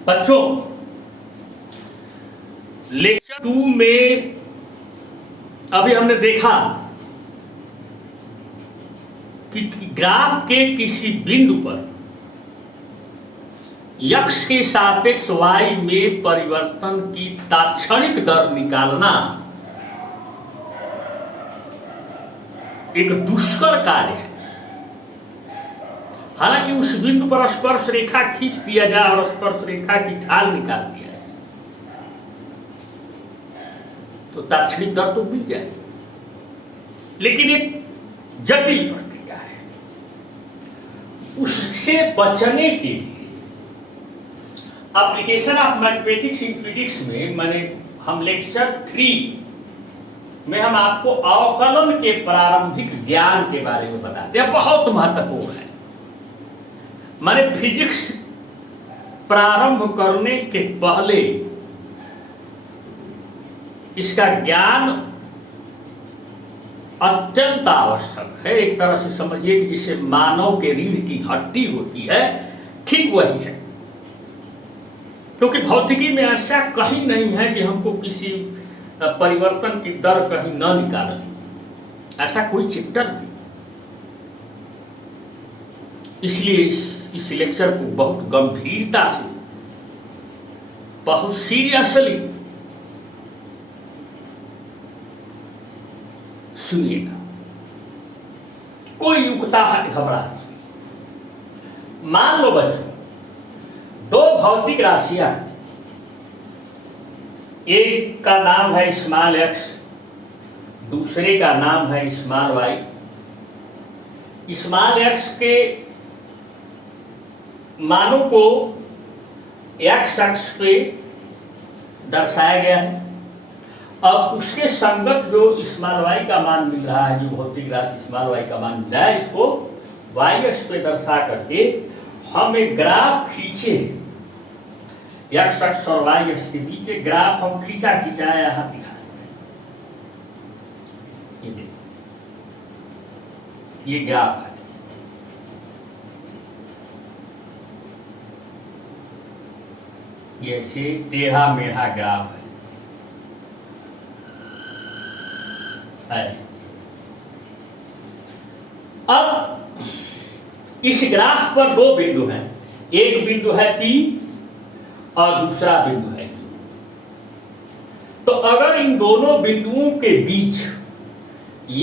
बच्चों, लेक्चर 2 में अभी हमने देखा कि ग्राफ के किसी बिंदु पर x के सापेक्ष y में परिवर्तन की तात्क्षणिक दर निकालना एक दुष्कर कार्य है। हालांकि उस बिंदु पर स्पर्श रेखा खींच दिया जाए और स्पर्श रेखा की ढाल निकाल दिया जाए तो तात्क्षणिक दर तो मिल जाए, लेकिन एक जटिल प्रक्रिया है। उससे बचने के लिए application of mathematics in physics में हम लेक्चर 3 में हम आपको अवकलन के प्रारंभिक ज्ञान के बारे में बताते हैं। बहुत महत्वपूर्ण है। फिजिक्स प्रारंभ करने के पहले इसका ज्ञान अत्यंत आवश्यक है। एक तरह से समझिए कि जिसे मानव के रीढ़ की हड्डी होती है, ठीक वही है। क्योंकि भौतिकी में ऐसा कहीं नहीं है कि हमको किसी परिवर्तन की दर कहीं न निकालनी, ऐसा कोई चैप्टर नहीं। इसलिए इस लेक्चर को बहुत गंभीरता से, बहुत सीरियसली सुनिएगा। कोई युक्ता घबरा नहीं। मान लो बच्चों, दो भौतिक राशियां, एक का नाम है स्मॉल x, दूसरे का नाम है स्मॉल y। स्मॉल x के मानों को x अक्ष पे दर्शाया गया है। अब उसके संगत जो स्मॉल y का मान मिल रहा है, जो भौतिक राशि स्मॉल y का मान मिल रहा है, इसको y अक्ष पे दर्शा करके हम एक ग्राफ खींचे। x अक्ष और y अक्ष के बीच एक ग्राफ हम खींचा यहां दिखा। ये ग्राफ है। ये से टेढ़ा मेढ़ा ग्राफ है। अब इस ग्राफ पर दो बिंदु हैं। एक बिंदु है P और दूसरा बिंदु है Q। तो अगर इन दोनों बिंदुओं के बीच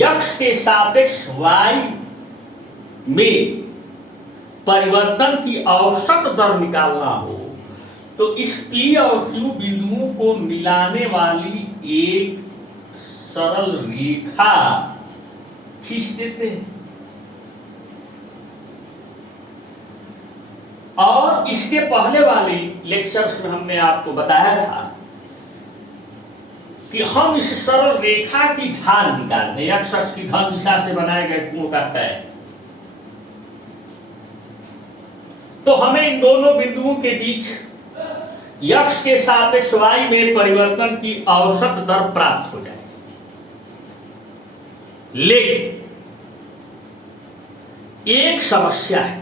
x के सापेक्ष y में परिवर्तन की औसत दर निकालना हो तो इस P और Q बिंदुओं को मिलाने वाली एक सरल रेखा खींच देते हैं। और इसके पहले वाले लेक्चर्स में हमने आपको बताया था कि हम इस सरल रेखा की ढाल निकाल दें। x अक्ष की धन दिशा से बनाए गए कोण का तय। तो हमें इन दोनों बिंदुओं के बीच x के सापेक्ष y में परिवर्तन की औसत दर प्राप्त हो जाए। लेकिन एक समस्या है।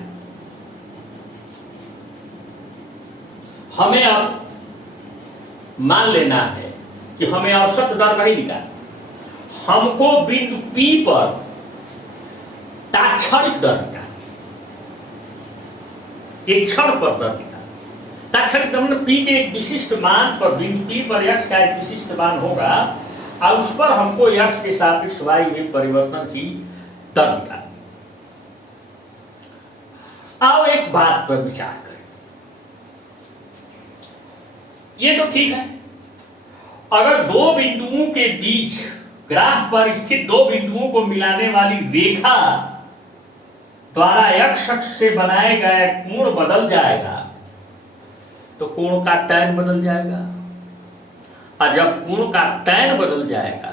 हमें अब मान लेना है कि हमें औसत दर नहीं निकालनी, हमको बिंदु P पर तात्क्षणिक दर निकालनी, एक क्षण पर दर निकालनी। तात्क्षणिक दर P के एक विशिष्ट मान पर, बिंदु P पर x का एक विशिष्ट मान होगा और उस पर हमको x के सापेक्ष y में परिवर्तन की दर निकालनी। आओ एक बात पर विचार करें। ये तो ठीक है, अगर दो बिंदुओं के बीच ग्राफ पर स्थित दो बिंदुओं को मिलाने वाली रेखा द्वारा x अक्ष से बनाए गए कोण बदल जाएगा तो कोण का टैन बदल जाएगा। और जब कोण का टैन बदल जाएगा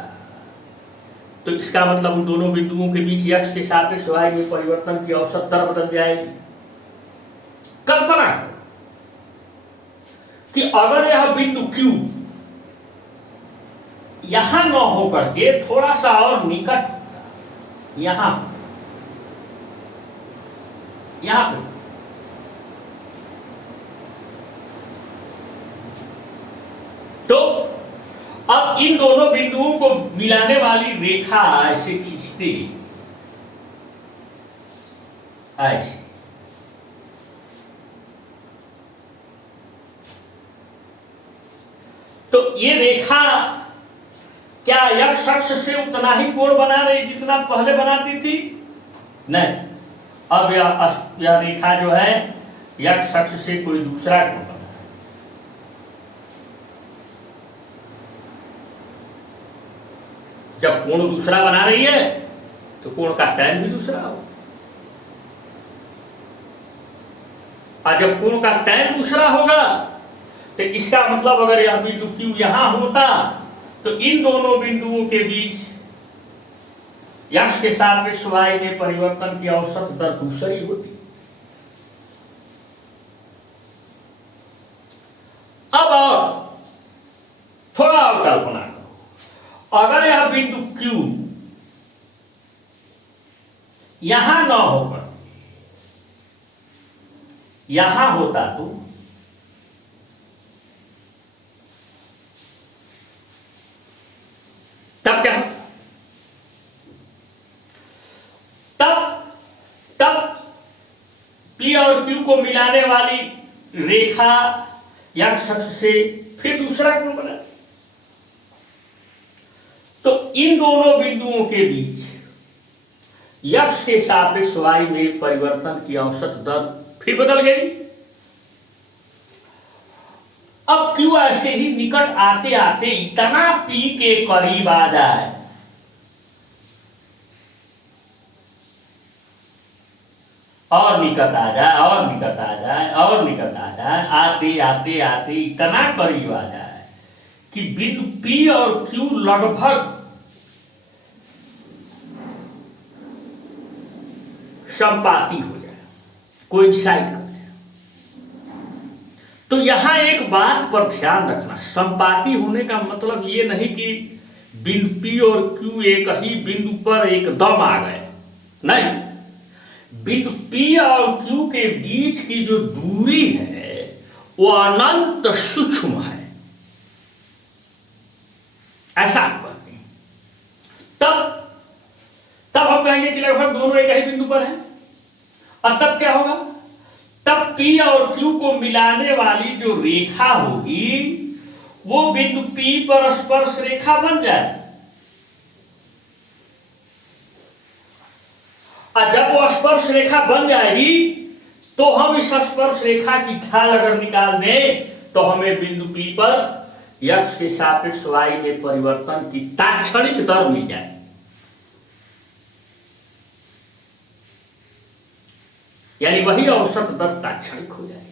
तो इसका मतलब उन दोनों बिंदुओं के बीच x के सापेक्ष y में परिवर्तन की औसत दर बदल जाएगी। कल्पना करो कि अगर यह बिंदु Q यहां न होकर के थोड़ा सा और निकट यहां पे अब इन दोनों बिंदुओं को मिलाने वाली रेखा ऐसे खींचते, ऐसे, तो ये रेखा क्या x अक्ष से उतना ही कोण बना रही जितना पहले बनाती थी? नहीं, अब यह रेखा जो है x अक्ष से कोई दूसरा कोण बना रही। जब कोण दूसरा बना रही है तो कोण का tan भी दूसरा हो, और जब कोण का tan दूसरा होगा तो इसका मतलब अगर यह बिंदु Q यहां होता तो इन दोनों बिंदुओं के बीच x के सापेक्ष y में परिवर्तन की औसत दर दूसरी होती। अब और थोड़ा और कल्पना करो, अगर यह बिंदु Q यहां न होकर यहां होता तो तब क्या होता? तब P और Q को मिलाने वाली रेखा x अक्ष से फिर दूसरा कोण बना, तो इन दोनों बिंदुओं के बीच x के सापेक्ष y में परिवर्तन की औसत दर फिर बदल गई। अब Q ऐसे ही निकट आते आते इतना P के करीब आ जाए और निकट आ जाए और निकट आ जाए और निकट आ जाए, आते आते आते इतना करीब आ जाए कि बिंदु P और Q लगभग समपाती हो जाए, कोइंसाइड कर जाए। तो यहां एक बात पर ध्यान रखना, समपाती होने का मतलब ये नहीं कि बिंदु P और Q एक ही बिंदु पर एकदम आ गए, नहीं, बिंदु P और Q के बीच की जो दूरी है वो अनंत सूक्ष्म है, ऐसा कहते हैं। तब हम कहेंगे कि लगभग दोनों एक ही बिंदु पर है, और तब क्या होगा? तब P और Q को मिलाने वाली जो रेखा होगी वो बिंदु P पर स्पर्श रेखा बन जाए, और जब वो स्पर्श रेखा बन जाएगी तो हम इस स्पर्श रेखा की ढाल अगर निकाल दें तो हमें बिंदु P पर x के सापेक्ष y में परिवर्तन की तात्क्षणिक दर मिल जाए। यानी वही औसत दर तात्क्षणिक हो जाए।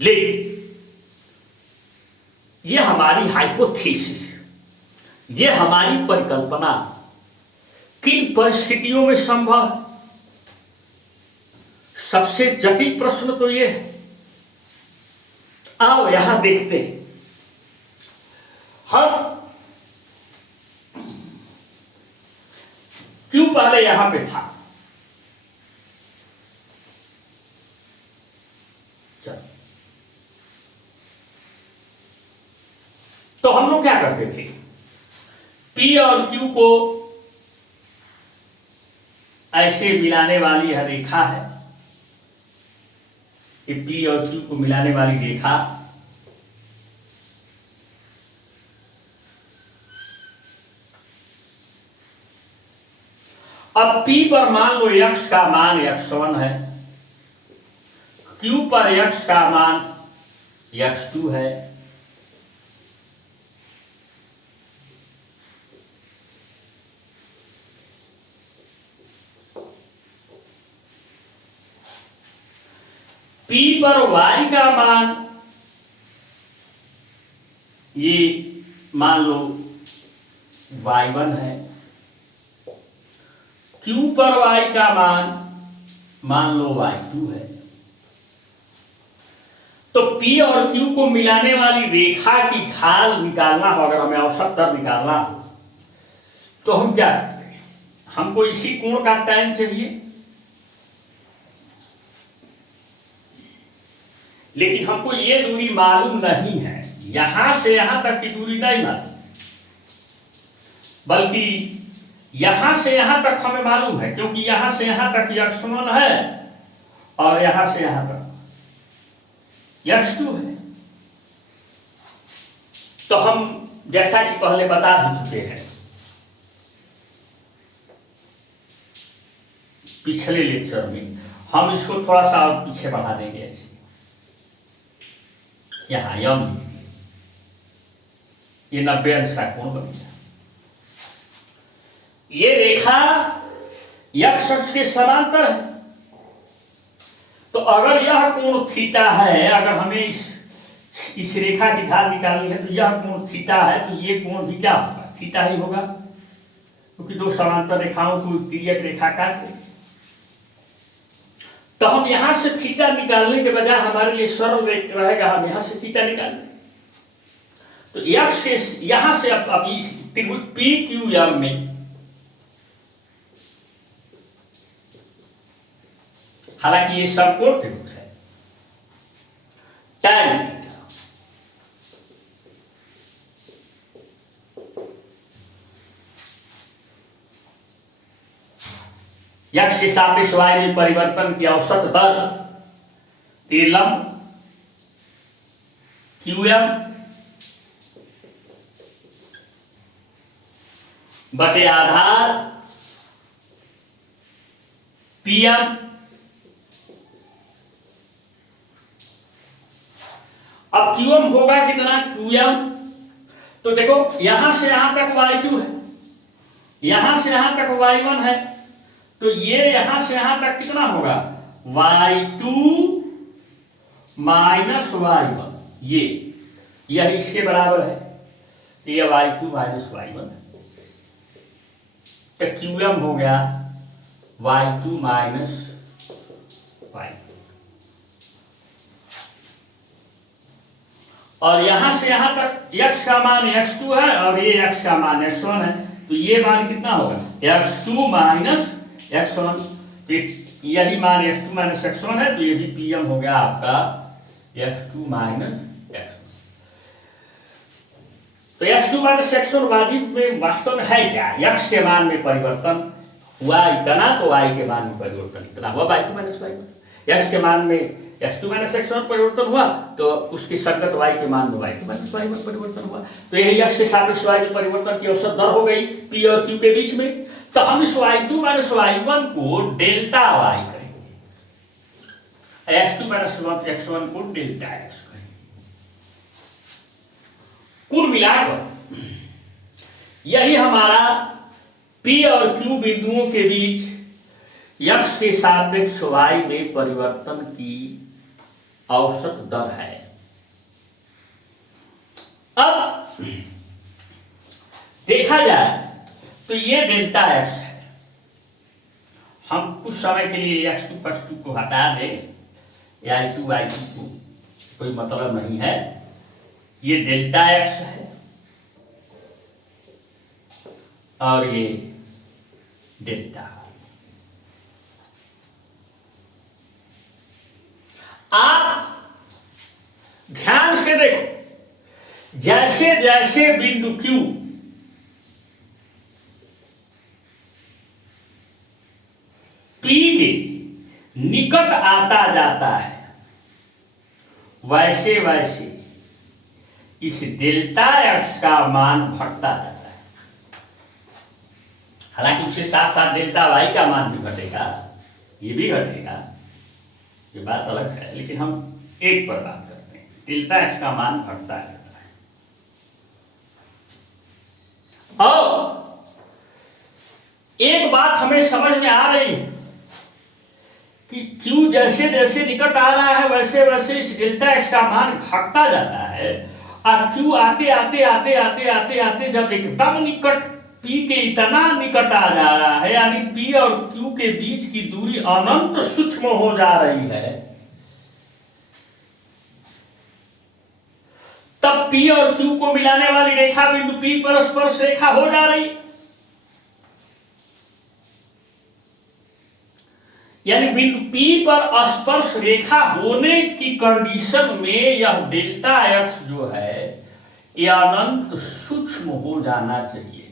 लेकिन यह हमारी हाइपोथेसिस, ये हमारी परिकल्पना किन परिस्थितियों में संभव है? सबसे जटिल प्रश्न तो ये है। आओ यहां देखते हैं। हम क्यों पहले यहां पे था, चलो तो हम लोग क्या करते थे? P और Q को ऐसे मिलाने वाली यह रेखा है, ये P और Q को मिलाने वाली रेखा, अब P पर मान लो x का मान x1 है, Q पर x का मान x2 है, P पर y का मान ये मान लो y1 है, Q पर y का मान लो y2 है। तो P और Q को मिलाने वाली रेखा की ढाल निकालना हो, अगर हमें औसत दर निकालना हो तो हम क्या करते हैं? हमको इसी कोण का tan चाहिए, लेकिन हमको ये दूरी मालूम नहीं है, यहां से यहां तक की दूरी नहीं मालूम, बल्कि यहां से यहां तक हमें मालूम है, क्योंकि यहां से यहां तक x1 है और यहां से यहां तक x2 है। तो हम जैसा कि पहले बता भी चुके हैं पिछले लेक्चर में, हम इसको थोड़ा सा और पीछे बढ़ा देंगे ऐसे, यहां यम ये 90 अंश का कोण बनेगा। ये रेखा x अक्ष के समांतर है, तो अगर यह कोण थीटा है, अगर हमें इस रेखा की ढाल निकालनी है, तो यह कोण थीटा है, तो ये कोण भी क्या होगा, थीटा ही होगा, क्योंकि दो समांतर रेखाओं को तिर्यक रेखा काटते। तो हम यहां से थीटा निकालने के बजाय हमारे लिए सरल रहेगा, हम यहां से थीटा निकाल लें। तो x से यहां से अब इस त्रिभुज PQM में हालांकि ये समकोण त्रिभुज है, tan थीटा x के सापेक्ष y में परिवर्तन की औसत दर लंब QM बटे आधार PM, अब QM होगा कितना, QM तो देखो यहां से यहां तक y2 है, यहां से यहां तक y1 है, तो ये यहां से यहां तक कितना होगा, y2 माइनस y1, यह इसके बराबर है, तो ये y2 माइनस y1, तो QM हो गया y2 माइनस y1। और यहां से यहां तक x का मान x2 है और ये x का मान x1 है, तो ये मान कितना होगा, x2 माइनस x1, यही मान x2 माइनस x1 है, तो ये भी PM हो गया आपका x2 माइनस x1। तो x2 माइनस x1 वाजिब में वास्तव में है क्या, x के मान में परिवर्तन हुआ इतना, तो y के मान में परिवर्तन इतना हुआ, y2 माइनस y1। x के मान में x2 माइनस x1 परिवर्तन हुआ, तो उसकी संगत y के मान में y2 माइनस y1 परिवर्तन हुआ, तो यही x के सापेक्ष y में परिवर्तन की औसत दर हो गई P और Q के बीच में। तो हम इस y2 माइनस y1 को डेल्टा y करेंगे, x2 माइनस x1 को डेल्टा x करेंगे। कुल मिलाकर यही हमारा P और Q बिंदुओं के बीच x के सापेक्ष y में परिवर्तन की औसत दर है। अब देखा जाए तो ये डेल्टा x है, हम कुछ समय के लिए x2 + 2 को हटा दें, y2 y2 को कोई मतलब नहीं है, ये डेल्टा x है और ये डेल्टा। आप ध्यान से देखो, जैसे जैसे बिंदु Q P के निकट आता जाता है, वैसे वैसे इस डेल्टा x का मान घटता जाता है। हालांकि उसके साथ साथ डेल्टा y का मान भी घटेगा, ये भी घटेगा, ये बात अलग है, लेकिन हम एक पर बात करते हैं, डेल्टा x का मान घटता रहता है। और एक बात हमें समझ में आ रही है कि Q जैसे जैसे निकट आ रहा है, वैसे वैसे इस डेल्टा x का मान घटता जाता है, और Q आते आते आते आते आते आते जब एकदम निकट P के इतना निकट आ जा रहा है, यानी P और Q के बीच की दूरी अनंत सूक्ष्म हो जा रही है, तब P और Q को मिलाने वाली रेखा बिंदु P परस्पर रेखा हो जा रही। यानी बिंदु P पर स्पर्श रेखा होने की कंडीशन में यह डेल्टा एक्स जो है यह अनंत सूक्ष्म हो जाना चाहिए।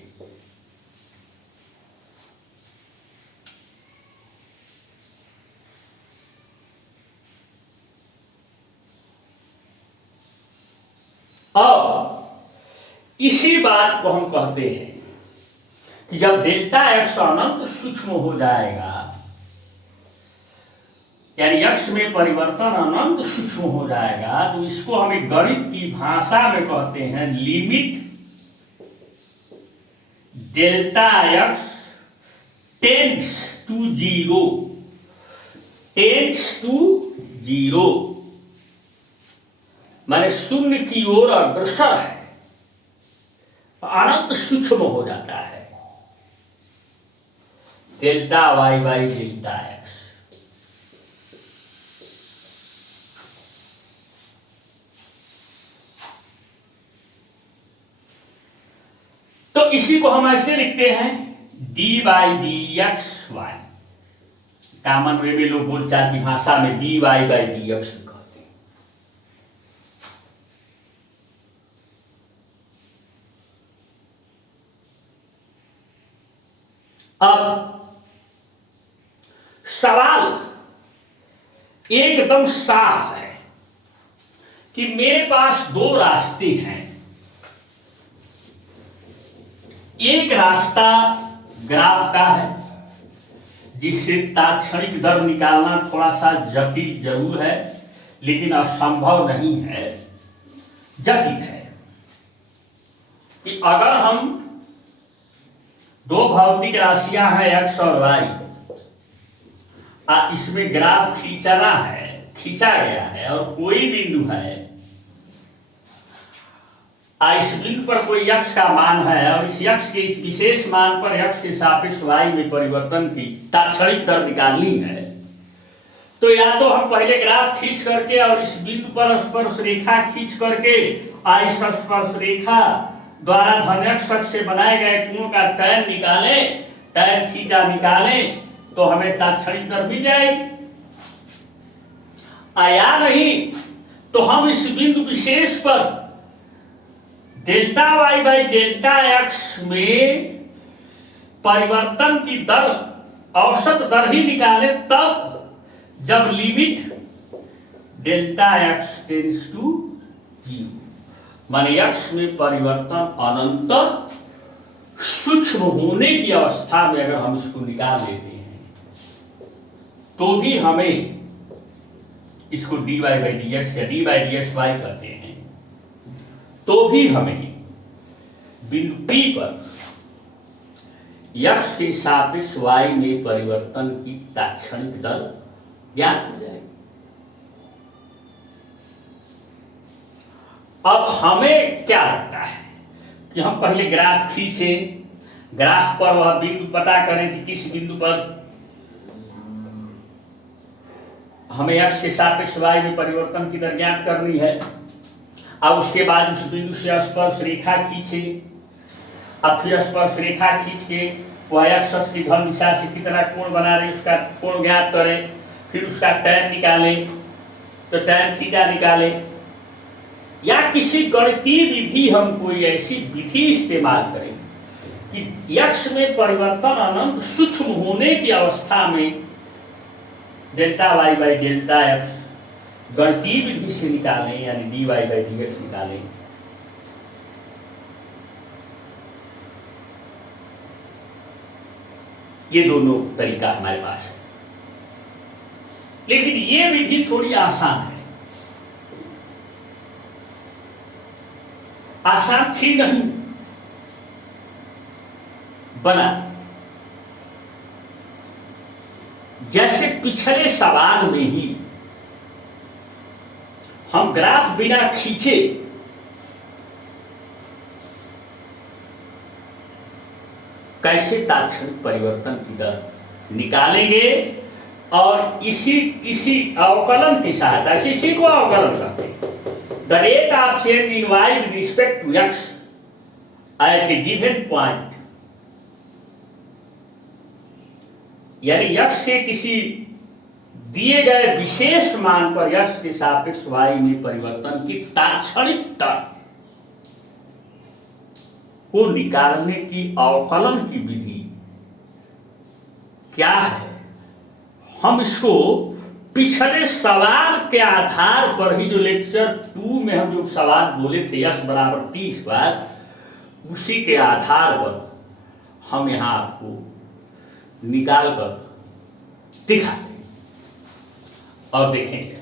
और इसी बात को हम कहते हैं कि जब डेल्टा एक्स अनंत सूक्ष्म हो जाएगा, यानी एक्स में परिवर्तन अनंत सूक्ष्म हो जाएगा, तो इसको हम एक गणित की भाषा में कहते हैं limit delta x tends to zero, tends to zero माने शून्य की ओर अग्रसर है, अनंत सूक्ष्म हो जाता है। Delta y by delta x. तो इसी को हम ऐसे लिखते हैं d by D x y. Common way में लोग बोलचाल की भाषा में d Y by D x कहते हैं। अब सवाल एकदम साफ है कि मेरे पास दो रास्ते हैं। एक रास्ता ग्राफ का है जिससे तात्क्षणिक दर निकालना थोड़ा सा जटिल जरूर है, लेकिन असंभव नहीं है, जटिल है। कि अगर हम दो भौतिक राशियां हैं एक्स और वाई, इसमें ग्राफ खींचना है, खींचा गया है और कोई बिंदु है, इस बिंदु पर कोई यक्ष का मान है और इस यक्ष के इस विशेष मान पर यक्ष के सापेक्ष वाई में परिवर्तन की तात्क्षणिक दर निकालनी है, तो या तो हम पहले ग्राफ खींच करके और इस बिंदु पर स्पर्श रेखा खींच करके इस स्पर्श रेखा द्वारा धन्यक्ष अक्ष से बनाए गए कोण का टैन निकालें, टैन थीटा निकालें, तो हमें तात्क्षणिक दर मिल जाएगी। या नहीं तो हम इस बिंदु विशेष पर delta y by delta x में परिवर्तन की दर, औसत दर ही निकाले, तब जब limit delta x tends to zero, माने एक्स में परिवर्तन अनंत सूक्ष्म होने की अवस्था में अगर हम इसको निकाल लेते हैं, तो भी हमें इसको D Y by D X या D by D x Y कहते हैं, तो भी हमें बिंदु P पर x के सापेक्ष y में परिवर्तन की तात्क्षणिक दर ज्ञात हो जाएगी। अब हमें क्या लगता है कि हम पहले ग्राफ खींचे, ग्राफ पर वह बिंदु पता करें कि किस बिंदु पर हमें x के सापेक्ष y में परिवर्तन की दर ज्ञात करनी है। अब उसके बाद उस बिंदु से स्पर्श रेखा खींचे, अब फिर स्पर्श रेखा खींच के वह एक्स अक्ष की धन दिशा से कितना कोण बना रहे उसका कोण ज्ञात करें, फिर उसका टैन निकालें, तो टैन थीटा निकालें, या किसी गणितीय विधि हम कोई ऐसी विधि इस्तेमाल करें कि एक्स में परिवर्तन अनंत सूक्ष्म होने की अवस्था में delta y by delta x गणितीय विधि से निकालें, यानी d Y by D x निकालें। ये दोनों तरीका हमारे पास है, लेकिन ये विधि थोड़ी आसान है। आसान थी नहीं, बना। जैसे पिछले सवाल में ही हम ग्राफ बिना खींचे कैसे तात्क्षणिक परिवर्तन की दर निकालेंगे, और इसी अवकलन की सहायता से, इसी को अवकलन कहते हैं। The rate of change in y with respect to x at a given point, यानी एक्स के किसी दिए गए विशेष मान पर x के सापेक्ष y में परिवर्तन की तात्क्षणिक दर को निकालने की अवकलन की विधि क्या है। हम इसको पिछले सवाल के आधार पर ही, जो लेक्चर 2 में हम जो सवाल बोले थे यस बराबर टी स्क्वायर, उसी के आधार पर हम यहाँ आपको निकाल कर दिखाते हैं और देखेंगे।